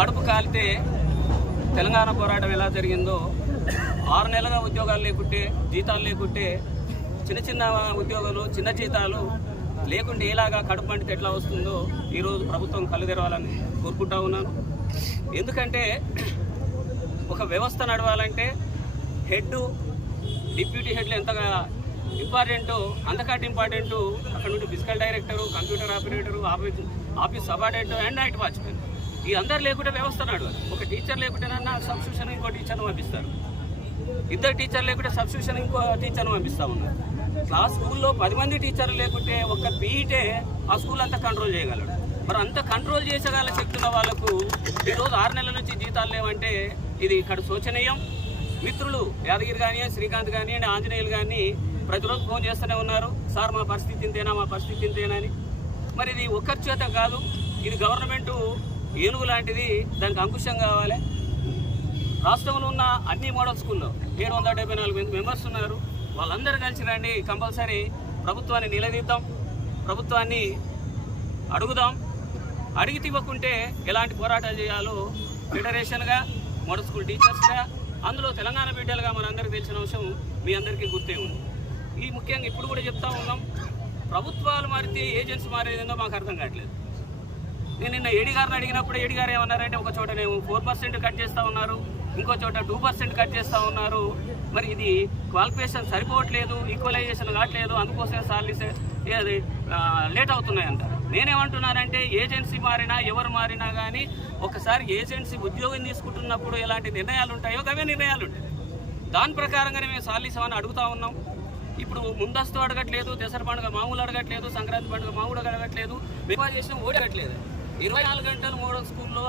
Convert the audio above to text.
కడుపు కాలితే తెలంగాణ పోరాటం ఎలా జరిగిందో 6 నెలలుగా ఉద్యోగాలు లేకుంటే, జీతాలు లేకుంటే, చిన్న చిన్న ఉద్యోగాలు, చిన్న జీతాలు లేకుంటే ఎలాగా కడుపు మండితే ఎట్లా వస్తుందో ఈరోజు ప్రభుత్వం కళ్ళు తెరవాలని కోరుకుంటా ఉన్నాను. ఎందుకంటే ఒక వ్యవస్థ నడవాలంటే హెడ్, డిప్యూటీ హెడ్లు ఎంతగా ఇంపార్టెంటో అంతకంటే ఇంపార్టెంట్ అక్కడ నుండి physical director, computer operator, office subordinate and night watchmen. ఈ అందరు లేకుంటే వ్యవస్థ నడవాలి. ఒక టీచర్ లేకుంటేనన్నా సబ్స్టిట్యూషన్ ఇంకో టీచర్ను పంపిస్తారు, 2 టీచర్లు లేకుంటే సబ్స్టిట్యూషన్ ఇంకో టీచర్ను పంపిస్తూ ఉన్నారు. స్కూల్లో 10 మంది టీచర్లు లేకుంటే ఒక్క పీఈటే ఆ స్కూల్ అంతా కంట్రోల్ చేయగలడు. మరి అంత కంట్రోల్ చేసేగల శక్తి ఉన్న వాళ్ళకు ఈరోజు 6 నెలల నుంచి జీతాలు లేవంటే ఇది ఇక్కడ శోచనీయం. మిత్రులు యాదగిరి కానీ, శ్రీకాంత్ కానీ, ఆంజనేయులు కానీ ప్రతిరోజు ఫోన్ చేస్తూనే ఉన్నారు, సార్ మా పరిస్థితి ఇంతేనా, మా పరిస్థితి ఇంతేనా అని. మరి ఇది ఒక్కరి చేత కాదు, ఇది గవర్నమెంటు ఏనుగు లాంటిది, దానికి అంకుశం కావాలి. రాష్ట్రంలో ఉన్న అన్ని మోడల్ స్కూల్లో 774 మెంబర్స్ ఉన్నారు. వాళ్ళందరూ కలిసి రండి, కంపల్సరీ ప్రభుత్వాన్ని నిలదీద్దాం, ప్రభుత్వాన్ని అడుగుదాం. అడిగి ఇవ్వకుంటే ఎలాంటి పోరాటాలు చేయాలో ఫెడరేషన్గా, మోడల్ స్కూల్ టీచర్స్గా, అందులో తెలంగాణ బిడ్డలుగా మనందరికీ తెలిసిన అంశం మీ అందరికీ గుర్తే ఉంది. ఈ ముఖ్యంగా ఇప్పుడు కూడా చెప్తా ఉన్నాం, ప్రభుత్వాలు మారితే ఏజెన్సీ మారేదేందో మాకు అర్థం కావట్లేదు. నేను నిన్న ఏడీ గారిని అడిగినప్పుడు ఏడీ గారు ఏమన్నారంటే ఒక చోట 4% కట్ చేస్తూ ఉన్నారు, ఇంకో చోట 2% కట్ చేస్తూ ఉన్నారు. మరి ఇది క్వాలిఫికేషన్ సరిపోవట్లేదు, ఈక్వలైజేషన్ కావట్లేదు, అందుకోసమే సాలరీస్ లేట్ అవుతున్నాయి అంటారు. నేనేమంటున్నానంటే ఏజెన్సీ మారినా ఎవరు మారినా కానీ ఒకసారి ఏజెన్సీ ఉద్యోగం తీసుకుంటున్నప్పుడు ఎలాంటి నిర్ణయాలు ఉంటాయో అవే నిర్ణయాలు ఉంటాయి. దాని ప్రకారంగానే మేము సాలరీస్ అని అడుగుతూ ఉన్నాం. ఇప్పుడు ముందస్తు అడగట్లేదు, దసరా పండుగ మామూలు అడగట్లేదు, సంక్రాంతి పండుగ మామూలు అడగట్లేదు, వివాహ చేసిన ఓడి అడగట్లేదు. 24 గంటలు మోడల్ స్కూల్లో